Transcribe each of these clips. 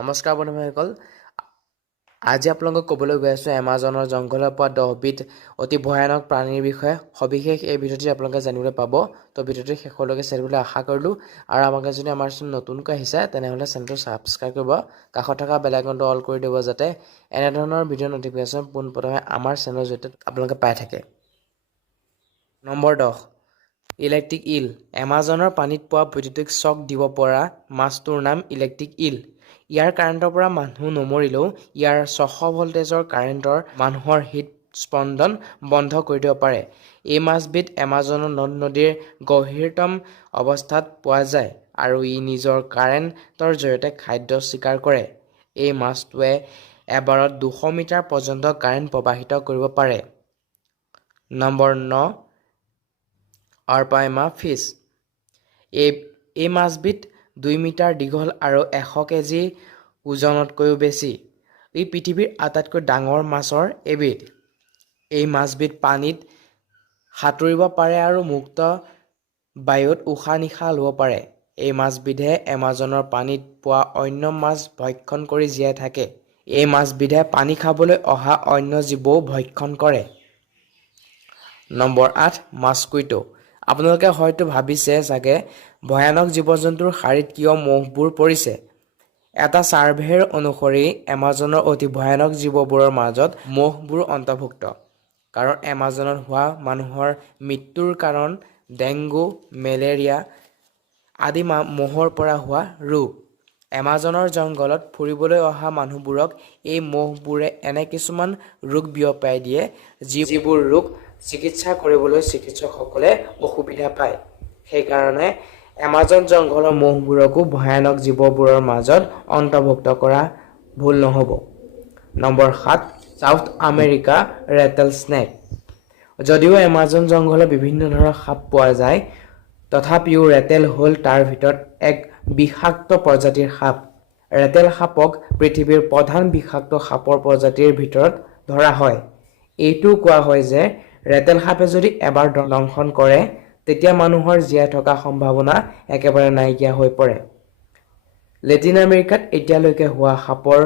নমস্কাৰ বন্ধুসকল, আজি আপোনালোকক ক'বলৈ গৈ আছোঁ এমাজনৰ জংঘলৰ পৰা 10বিধ অতি ভয়ানক প্ৰাণীৰ বিষয়ে সবিশেষ এই ভিডিঅ'টি আপোনালোকে জানিবলৈ পাব। তো ভিডিঅ'টি শেষলৈকে চাই দিবলৈ আশা কৰিলোঁ। আৰু আমাক যদি আমাৰ চেনেল নতুনকৈ আহিছে তেনেহ'লে চেনেলটো ছাবস্ক্ৰাইব কৰিব, কাষত থকা বেল আইকনটো অল কৰি দিব যাতে এনেধৰণৰ ভিডিঅ' নটিফিকেশ্যন পোনপ্ৰথমে আমাৰ চেনেলৰ জৰিয়তে আপোনালোকে পাই থাকে। নম্বৰ 10, ইলেক্ট্ৰিক ইল। এমাজনৰ পানীত পোৱা বৈদ্যুতিক শ্বক দিব পৰা মাছটোৰ নাম ইলেক্ট্ৰিক ইল। ইয়াৰ কাৰেণ্টৰ পৰা মানুহ নমৰিলেও ইয়াৰ 600 ভল্টেজৰ কাৰেণ্টৰ মানুহৰ হৃদস্পন্দন বন্ধ কৰি দিব পাৰে। এই মাছবিধ এমাজনৰ নদ-নদীৰ গভীৰতম অৱস্থাত পোৱা যায় আৰু ই নিজৰ কাৰেণ্টৰ জৰিয়তে খাদ্য চিকাৰ কৰে। এই মাছটোৱে এবাৰত 200 মিটাৰ পৰ্যন্ত কাৰেণ্ট প্ৰবাহিত কৰিব পাৰে। Number 9, arapaima fish. এই মাছবিধ 2 মিটাৰ দীঘল আৰু 100 কেজি ওজনতকৈও বেছি। ই পৃথিৱীৰ আটাইতকৈ ডাঙৰ মাছৰ এবিধ। এই মাছবিধ পানীত সাঁতুৰিব পাৰে আৰু মুক্ত বায়ুত উশাহ-নিশাহ ল'ব পাৰে। এই মাছবিধে এমাজনৰ পানীত পোৱা অন্য মাছ ভক্ষণ কৰি জীয়াই থাকে। এই মাছবিধে পানী খাবলৈ অহা অন্য জীৱও ভক্ষণ কৰে। Number 8, mosquito. আপোনালোকে হয়তো ভাবিছে চাগে ভয়ানক জীৱ-জন্তুৰ শাৰীত কিয় মহবোৰ পৰিছে। এটা ছাৰ্ভেৰ অনুসৰি এমাজনৰ অতি ভয়ানক জীৱবোৰৰ মাজত মহবোৰ অন্তৰ্ভুক্ত। কাৰণ এমাজনত হোৱা মানুহৰ মৃত্যুৰ কাৰণ ডেংগু, মেলেৰিয়া আদি মহৰ পৰা হোৱা ৰোগ। এমাজনৰ জংঘলত ফুৰিবলৈ অহা মানুহবোৰক এই মহবোৰে এনে কিছুমান ৰোগ বিয়পাই দিয়ে যিবোৰ ৰোগ চিকিৎসা কৰিবলৈ চিকিৎসকসকলে অসুবিধা পায়। সেইকাৰণে এমাজন জংঘলৰ মহবোৰকো ভয়ানক জীৱবোৰৰ মাজত অন্তৰ্ভুক্ত কৰা ভুল নহ'ব। Number 7, South America rattle snake. যদিও এমাজন জংঘলত বিভিন্ন ধৰণৰ সাপ পোৱা যায়, তথাপিও ৰেটেল হ'ল তাৰ ভিতৰত এক বিষাক্ত প্ৰজাতিৰ সাপ। ৰেটেল সাপক পৃথিৱীৰ প্ৰধান বিষাক্ত সাপৰ প্ৰজাতিৰ ভিতৰত ধৰা হয়। এইটোও কোৱা হয় যে ৰেটেল সাপে যদি এবাৰ দংশন কৰে তেতিয়া মানুহৰ জীয়াই থকাৰ সম্ভাৱনা একেবাৰে নাইকিয়া হৈ পৰে। লেটিন আমেৰিকাত এতিয়ালৈকে হোৱা সাপৰ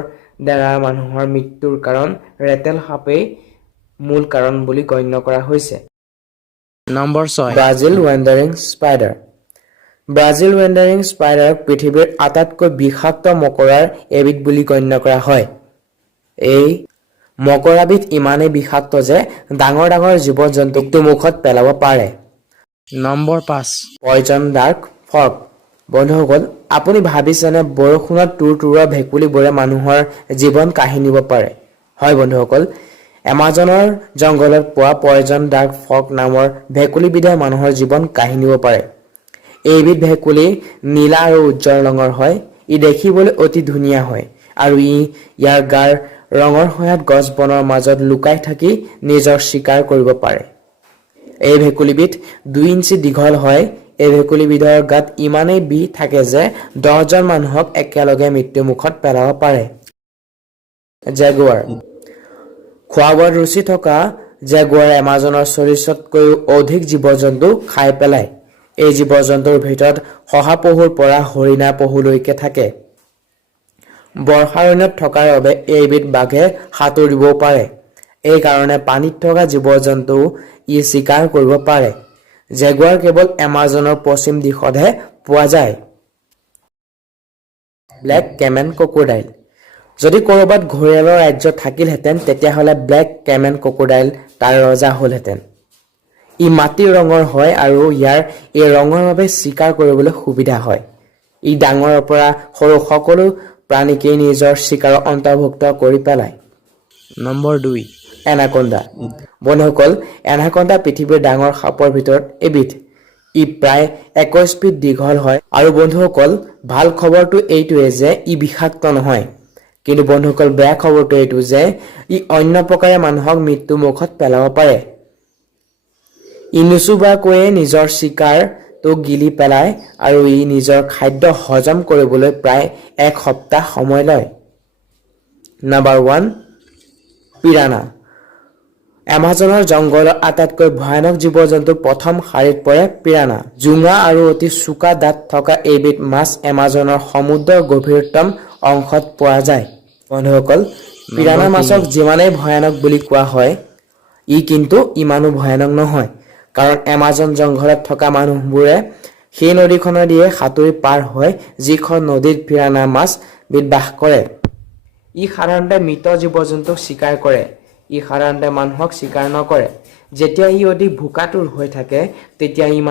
দ্বাৰা মানুহৰ মৃত্যুৰ কাৰণ ৰেটেল সাপেই মূল কাৰণ বুলি গণ্য কৰা হৈছে। Number 6, Brazil wandering spider. Brazil wandering স্পাইডাৰক পৃথিৱীৰ আটাইতকৈ বিষাক্ত মকৰাৰ এবিধ বুলি গণ্য কৰা হয়। এই মকৰাবিধ ইমানেই বিষাক্ত যে ডাঙৰ ডাঙৰ জীৱ-জন্তুক মৃত্যুমুখত পেলাব পাৰে। Number 5, poison dark fork. বন্ধুসকল, আপুনি ভাবিছেনে বৰষুণত তুৰতুৰোৱা ভেকুলীবোৰে মানুহৰ জীৱন কাঢ়ি নিব পাৰে? হয় বন্ধুসকল, এমাজনৰ জংঘলত পোৱা পয়জন ডাৰ্ক ফৰ্ক নামৰ ভেকুলীবিধে মানুহৰ জীৱন কাঢ়ি নিব পাৰে। এইবিধ ভেকুলী নীলা আৰু উজ্জ্বল ৰঙৰ হয়। ই দেখিবলৈ অতি ধুনীয়া হয় আৰু ইয়াৰ গাৰ ৰঙৰ সহায়ত গছ-বনৰ মাজত লুকাই থাকি নিজৰ চিকাৰ কৰিব পাৰে। এই ভেকুলীবিধ 2 ইঞ্চি দীঘল হয়। এই ভেকুলীবিধৰ গাত ইমানেই বিষ থাকে যে 10জন মানুহক একেলগে মৃত্যুমুখত পেলাব পাৰে। জেগুৱাৰ। খোৱা-বোৱাত ৰুচি থকা জেগুৱাৰে এমাজনৰ 40তকৈও অধিক জীৱ-জন্তু খাই পেলায়। এই জীৱ-জন্তুৰ ভিতৰত শহাপহুৰ পৰা হৰিণা পহুলৈকে থাকে। বৰ্ষাৰণ্যত থকাৰ বাবে এইবিধ বাঘে সাঁতুৰিবও পাৰে। এই কাৰণে পানীত থকা জীৱ-জন্তু ই চিকাৰ কৰিব পাৰে। জেগুৱাৰ কেৱল এমাজনৰ পশ্চিম দিশতহে পোৱা যায়। Black Cayman crocodile. যদি ক'ৰবাত ঘঁৰিয়ালৰ ৰাজ্য থাকিলহেঁতেন তেতিয়াহ'লে ব্লেক কেমেন ক্ৰক'ডাইল তাৰ ৰজা হ'লহেঁতেন। ই মাটিৰ ৰঙৰ হয় আৰু ইয়াৰ এই ৰঙৰ বাবে চিকাৰ কৰিবলৈ সুবিধা হয়। ই ডাঙৰৰ পৰা সৰু সকলো প্ৰাণীকেই নিজৰ চিকাৰত অন্তৰ্ভুক্ত কৰি পেলায়। Number 2, anaconda. বন্ধুসকল, এনাকোণ্ডা পৃথিৱীৰ ডাঙৰ সাপৰ ভিতৰত এবিধ। ই প্ৰায় 21 ফিট দীঘল হয় আৰু বন্ধুসকল, ভাল খবৰটো এইটোৱে যে ই বিষাক্ত নহয়। কিন্তু বন্ধুসকল, বেয়া খবৰটো এইটো যে ই অন্য প্ৰকাৰে মানুহক মৃত্যুমুখত পেলাব পাৰে। ই নুচুবাকৈয়ে নিজৰ চিকাৰটো গিলি পেলায় আৰু ই নিজৰ খাদ্য হজম কৰিবলৈ প্ৰায় 1 সপ্তাহ সময় লয়। নম্বৰ 1, পিৰানা। এমাজনৰ জংঘলৰ আটাইতকৈ ভয়ানক জীৱ-জন্তুৰ প্ৰথম শাৰীত পৰে পিৰানা। জোঙা আৰু অতি চোকা দাঁত থকা এইবিধ মাছ এমাজনৰ সমুদ্ৰৰ গভীৰতম অংশত পোৱা যায়। বন্ধুসকল, পিৰানা মাছক যিমানেই ভয়ানক বুলি কোৱা হয়, ই কিন্তু ইমানো ভয়ানক নহয়। কাৰণ এমাজন জংঘলত থকা মানুহবোৰে সেই নদীখনেদিয়ে সাঁতুৰি পাৰ হয়, যিখন নদীত পিৰানা মাছবিধ বাস কৰে। ই সাধাৰণতে মৃত জীৱ-জন্তুক চিকাৰ কৰে। ই সাধাৰণতে মানুহক চিকাৰ নকৰে। যেতিয়া ই অধিক ভোকাতুৰ হৈ থাকে, তেতিয়া ই